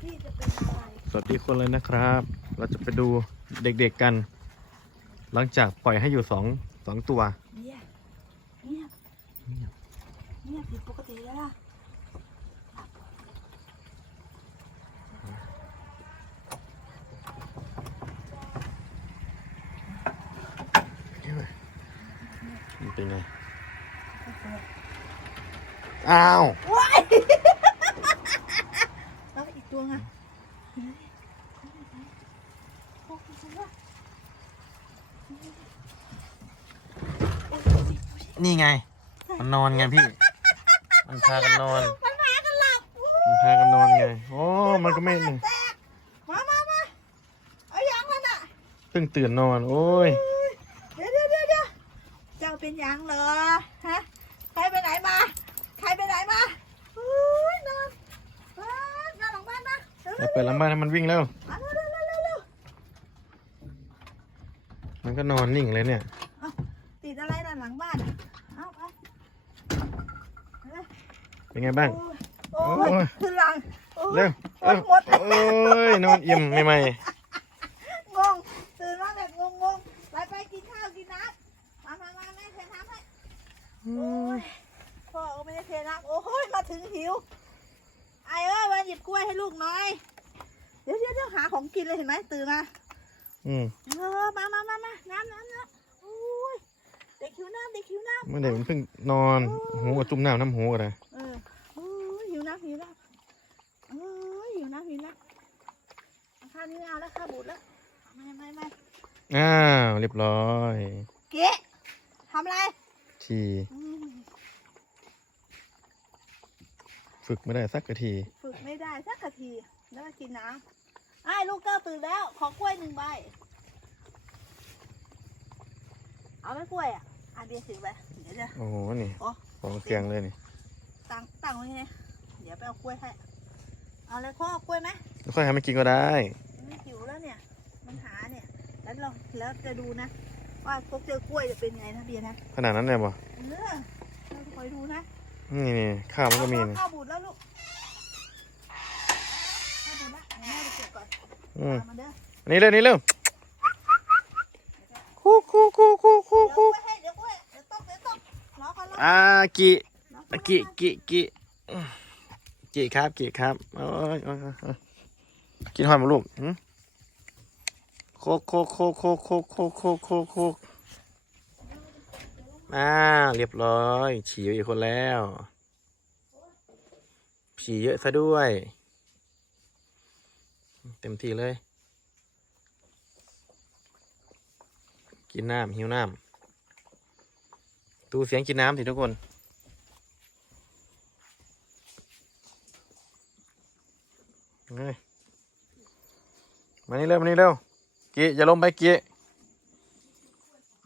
พี่จะเป็นอะไรสวัสดีคนเลยนะครับ เราจะไปดูเด็กๆกัน หลังจากปล่อยให้อยู่สองสองตัวเงียบเงียบเงียบผิดปกติแล้วล่ะมันเป็นไง อ้าว ว้ายแล้ วอีกตัวไงโอ้โหนี่ไง มันนอนไงพี่ มันพากันนอน มันพากันหลับอู้มันพากันนอนไง โอ้ มันก็ไม่แตกมามามาเอายังมันอะเพิ่งตื่นนอน โอ้ย เดี๋ยวเดี๋ยวเดี๋ยวเดี๋ยวเจ้าเป็นยังเหรอ ฮะ ใครไปไหนมา ใครไปไหนมาอุ้ยนอนบ้านนอนหลังบ้านนะเร็วไปเปิดหลังบ้านให้มันวิ่งแล้วๆมาเร็วเร็วเร็วเร็วเร็วมันก็นอนนิ่งเลยเนี่ย ติดอะไรน่ะหลังบ้านอะเอาไปเร็วเป็นไงบ้าง โอ้ยโอ้โอ้ยยขึ้นหลังโอ้ยเร็วหมเร็ดวหมดโอ้ยนอนอิ่มไม่ไหมงงตื่นมาแบบงงงๆไปไปกินข้าวกินน้ำมามามาแม่เทน้ำให้ โอ้ยพ่อก็ไม่ได้เทน้ำโอ้ยมาถึงหิว ไอ้เอ้ยมาหยิบกล้วยให้ลูกหน่อย เดี๋ยวเดี๋ยวเดี๋ยวหาของกินเลยเห็นไหมตื่นมา อืมเออมามามามาน้ำน้ำน้ำโอ้ยเด็กหิวน้ำเด็กหิวน้ำเมื่อเด็กมันเพิ่งนอนหูกับจุ่มน้ำน้ำหูกันเลยเออโอ้ยหิวน้ำหิวน้ำเออหิวน้ำหิวน้ำข้าวนี้ไม่เอาแล้วข้าวบูดแล้วไม่ไม่ไม่อ้าวเรียบร้อย เก๊ะทำอะไร ทีอืม ฝึกไม่ได้สักที ฝึกไม่ได้สักนาที แล้วก็กินน้ำไอ้ลูกเก้าตื่นแล้ว ขอกล้วยหนึ่งใบ เอาไหมกล้วยอะอะเบียร์ถือไปเดี๋ยวจะ โอ้โห นี่โอ้ ของเครื่องเลยนี่ตั้งตั้งไว้ไงเดี๋ยวไปเอากล้วยให้เอาเลยพ่อเอากล้วยไหมแล้วค่อยทำให้กินก็ได้ไม่หิวแล้วเนี่ย มันหาเนี่ย แล้วเราแล้วจะดูนะ ว่าพวกเจอกล้วยจะเป็นไงนะเบียร์นะขนาดนั้นเลยบ่ เออเราคอยดูนะ นี่นี่ข้าวมันก็มีนะข้าวบูดแล้วลูกข้าวบูดแล้วแม่ไปเก็บก่อนอืมมาเด้นี่เร็วนี่เร็วคู่คู่คู่คู่คู่คู่อ่ากิกิกิกิกิครับกิครับโอ้ยกินหอยมาลูกโคโคโคโคโคโคโคโค อ่าเรียบร้อยฉี่อีกคนแล้วฉี่เยอะซะด้วย เต็มที่เลย กินน้ำหิวน้ำดูเสียงกินน้ำสิทุกคนเฮ้ยมานี่เร็วมานี่เร็วกิอย่าลงไปกิ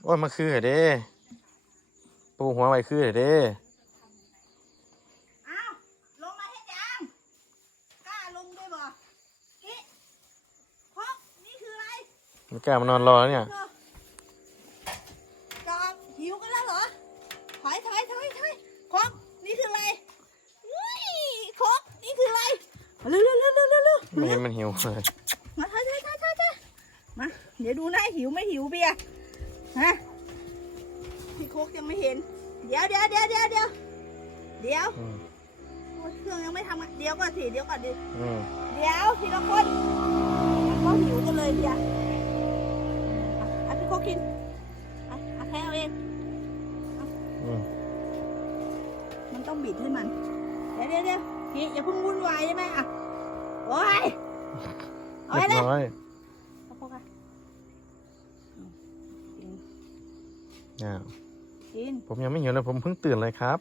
โอ้ยมาคือเหรอเด้ ปูหัวไว้คือเหรอเด้อ้าวลงมาให้ยังกล้าลงด้วยบ่เฮ้พกนี่คืออะไรไม่กล้ามานอนรอแล้วเนี่ยเออจอมหิวกันแล้วเหรอถอยถอยถอยถอยคอกนี่คืออะไรอุ้ยคอกนี่คืออะไรเร็วเร็วเร็วเร็วเร็วเร็วไม่เห็นมันหิวเลยมาถอยถอยถอยถอยถอยมาเดี๋ยวดูนะหิวไม่หิวเบียร์ฮะพี่โคกยังไม่เห็น เดี๋ยวเดี๋ยวเดี๋ยวเดี๋ยวเดี๋ยวเดี๋ยวอืมโอ้ยเครื่องยังไม่ทำอะเดี๋ยวก่อนสิเดี๋ยวก่อนดิอืมเดี๋ยวทีละคนมันก็หิวกันเลยเบียร์อะอะพี่โคกกินอะอะแค่เอาเอง อืมมันต้องบิดให้มัน เดี๋ยวเดี๋ยวเดี๋ยวพี่อย่าเพิ่งวุ่นวายได้ไหมอะ โอ้ย เอาเรีไว้ยบเลยร้อยเอาพวกอะอืมกินอ้าว กินผมยังไม่หิวเลยผมเพิ่งตื่นเลยครับ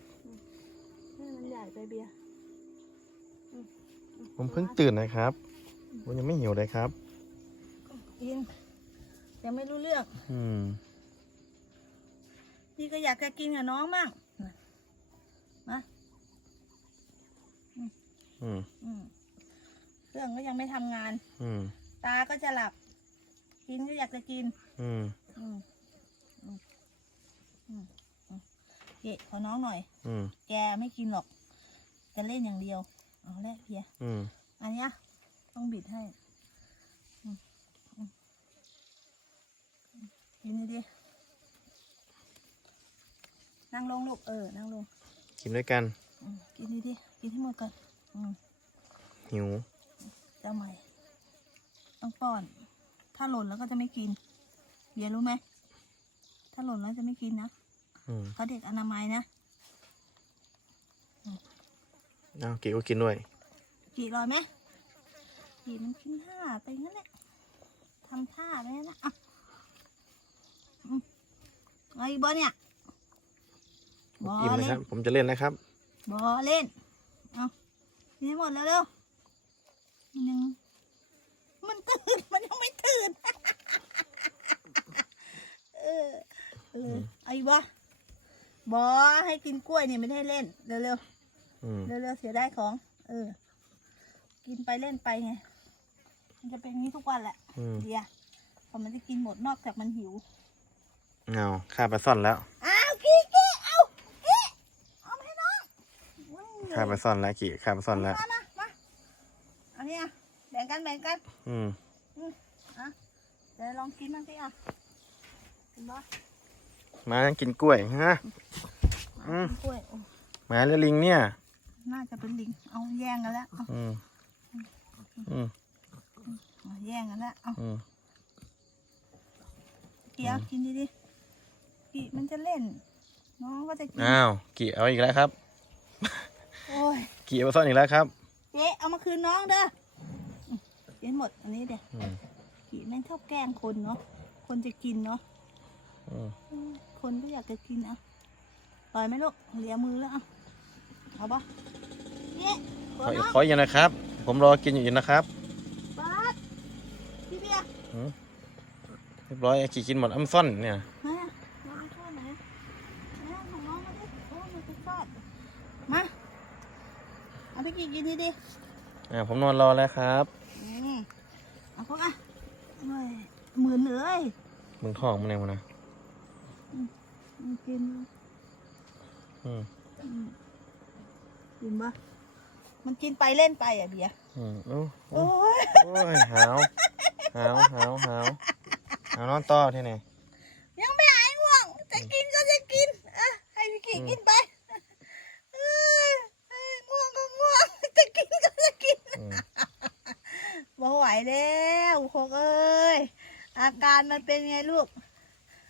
ให้มันใหญ่ไปเบียร์อืมอืผมเพิ่งตื่นนะครับ ผมยังไม่หิวเลยครับ กินยังไม่รู้เรื่องอืมพี่ก็อยากจะกินกับน้องมั่งมาอืมอืมเครื่องก็ยังไม่ทำงาน อืมตาก็จะหลับ กินก็อยากจะกิน อืม เกะขอน้องหน่อย อืแกไม่กินหรอก จะเล่นอย่างเดียวเอาแล้วเพียอันนี้ต้องบิดให้กินดีๆนั่งลงลูกเออ นั่งลงกินด้วยกันกินดีๆกินให้หมดก่อนหิว จะาใหม่ ต้องป้อน ถ้าหล่นแล้วก็จะไม่กินเบียรู้ไหม ถ้าหล่นแล้วจะไม่กินนะ อืมเขาเด็กอนามัยนะเอาเก๋ก็กินด้วยกี่รอยไหมกี่มันกินท่าไปงั้นแหละทำท่าไปงั้นนะอะอืมเอาอีกบอเนี่ยบออิ่มนะเล่ครับ นผมจะเล่นนะครับบอเล่นเอากินให้หมดแล้วเร็วๆหนึ่งมันตื่นมันยังไม่ตื่น เออเออไอ้บอ บอให้กินกล้วยเนี่ยไม่ได้เล่น เร็วอืมๆเร็วๆเสียได้ของ เออ กินไปเล่นไปไง มันจะเป็นอย่างนี้ทุกวันแหละอืมเดียวพอมันจะกินหมดนอกจากมันหิว เอาข้าปลาซ่อนแล้วอ้าวกี้กี้เอากี้เอามาให้น้องวิ่งเลยข้าปลาซ่อนแล้วเก๋ข้าปลาซ่อนแล้ว มามามาเอาเนี่ยแบ่งกันแบ่งกันอืม อะเดี๋ยวลองกินบ้างสิอะกินบ่ มากินกล้วยฮะอืมกินกล้วยโอ้มาแล้วลิงเนี่ย น่าจะเป็นลิง เอาแย่งกันแล้วเอาอืมอืมเอาแย่งกันแล้วเอาอืมเกียวกินดีๆกีมันจะเล่น น้องก็จะกิน อ้าวเก๋เอาอีกแล้วครับโอ้ยเก๋เอาปลาซ่อนอีกแล้วครับ เจ๊เอามาคืนน้องเด้ออืมกินหมดอันนี้เดี๋ยวอืม กีแม่งชอบแกล้งคนเนาะ คนจะกินเนาะอืมอืม คนก็อยากจะกินอะปล่อยไหมลูกเหลียมือแล้วอะเอาปะเย้ตัวขอน้องขออีกนะครับ ผมรอกินอยู่อีกนะครับบาสพี่เบียร์เรียบร้อยกี่กินหมดอ้ำซ่อนเนี่ยมาเราไปช่วยหน่อยมาของน้องมาดิโอ้มันจะชอบมาเอาไปกินกินดีดิอ่าผมนอนรอแล้วครับอืมเอาพวกอะเฮ้ยหมื่นเลยมึงท้องมันไงวะนะมัน กินอืมอืมกินปะมันกินไปเล่นไปอะเบียร์อืมโอ้โอ้โอ้ยโอ้ยหาวหาวหาวหาวหาวนอนต่อที่ไหนยังไม่หายง่วง จะกินก็จะกินอะให้พี่กี่กินไปเอ้ยเอ้ยง่วงก็ง่วง จะกินก็จะกินอืมบ่ไหวแล้วโคกเอ้ย อาการมันเป็นไงลูก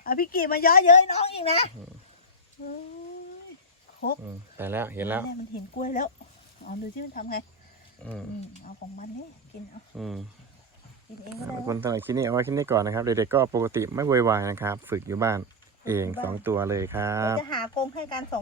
เอาพี่กี่มาเยอะเย้ยน้องอีกนะเฮ้ยโคกอืมไปแล้วเห็นแล้วยมันเห็นกล้วยแล้วเอาดูที่มันทำไงอืมอืมเอาของมันนี่กินเอาอืม กินเองก็ได้ทุกคนสำหรับคลิปนี้เอาไว้คลิปนี้ก่อนนะครับ เด็กๆก็ปกติไม่โวยวายนะครับ ฝึกอยู่บ้านเองสองตัวเลยครัเราบจะหากรงให้การสอง